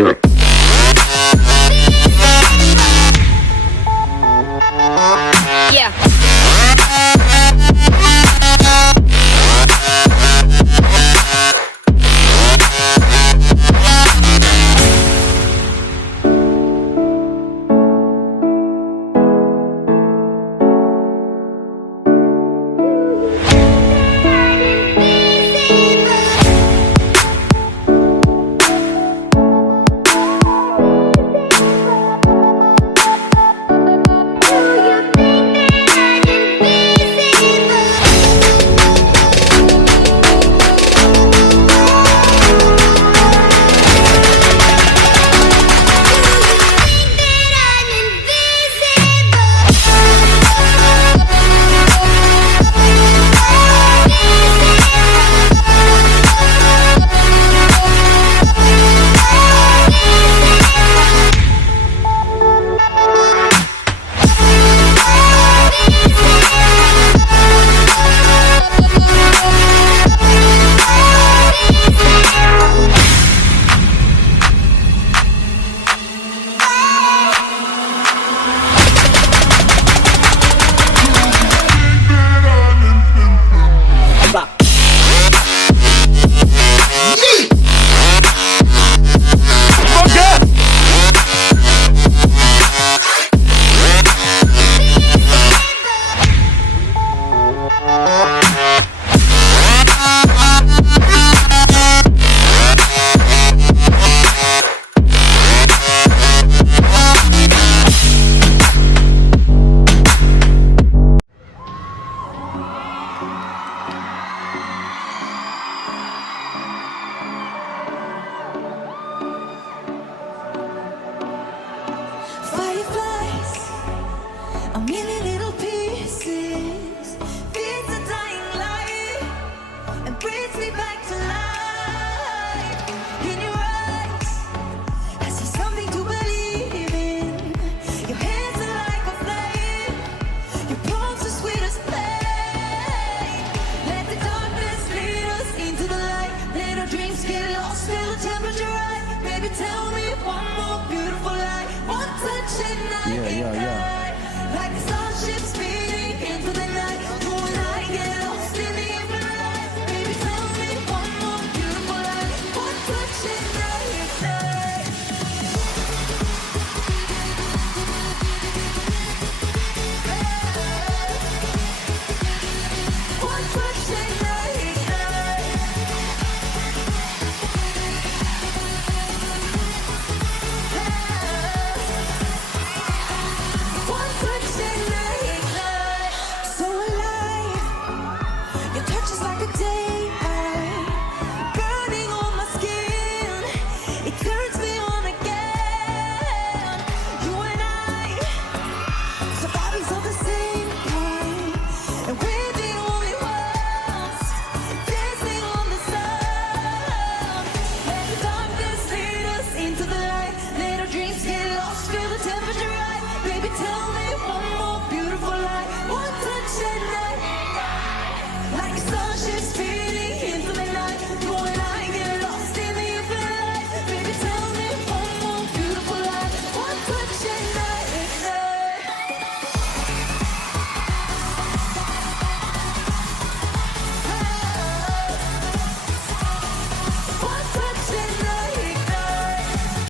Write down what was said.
Yeah. Fireflies, a million little pieces, feeds a dying light and brings me back to life. In your eyes, I see something to believe in. Your hands are like a flame, your palms are sweet as pain. Let the darkness lead us into the light. Let our dreams get lost, feel the temperature right. Baby, tell me one more beautiful lie. One touch and I can die like a